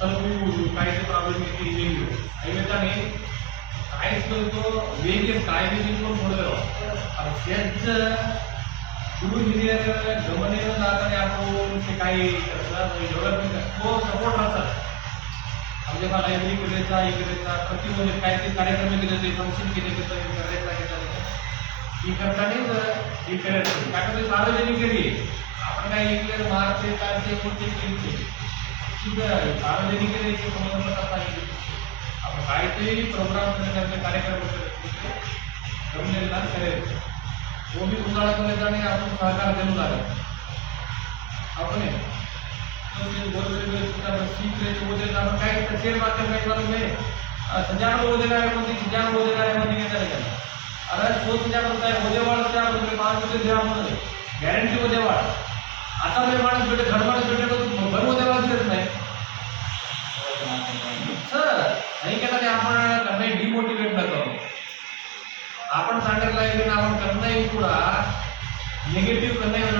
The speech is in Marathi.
तलपू कायचे प्रॉब्लेम येते वेगळी आहे त्याने काहीच करतो वेगळे काय वेगळी पण थोडं शेत गुरु हिरियर गमने जाताना आपण ते काही डेव्हलपमेंट तो सपोर्ट राहतात म्हणजे मला लायब्ररी करायचा हे करायचा प्रतिबंध काय ते कार्यक्रम केले ते फंक्शन केले ते करायचा ही करतानाच हे करायचं कारण ते सार्वजनिक केली आपण काही इकडे मार्चचे चारचे मोठे केले सार्वजनिक संबंधपट्टा पाहिजे आपण काहीतरी प्रोग्राम करण्याचे कार्यक्रम जमलेला करायचं वो भी उजाळा करायचा आणि आपण सहकार देऊ लागेल आपण सीख रहे बोलते आपण काय शेअर मार्केट काही मालूम है सजान बोलेगा मध्ये सजान बोलेगा मध्ये काय अरे सोच सजान होता है होदेवाड़ से आप 5 रुपये दे आपण गॅरंटी होदेवाड़ आता मैं माणूस भेटे घर माणूस भेटे तो भर होदेवाड़ देत नाही सर नाही केला ते आपण त्यांना डिमोटिवेट न करू आपण सांगितलं आहे की आपण करणार पुढा निगेटिव्ह करणार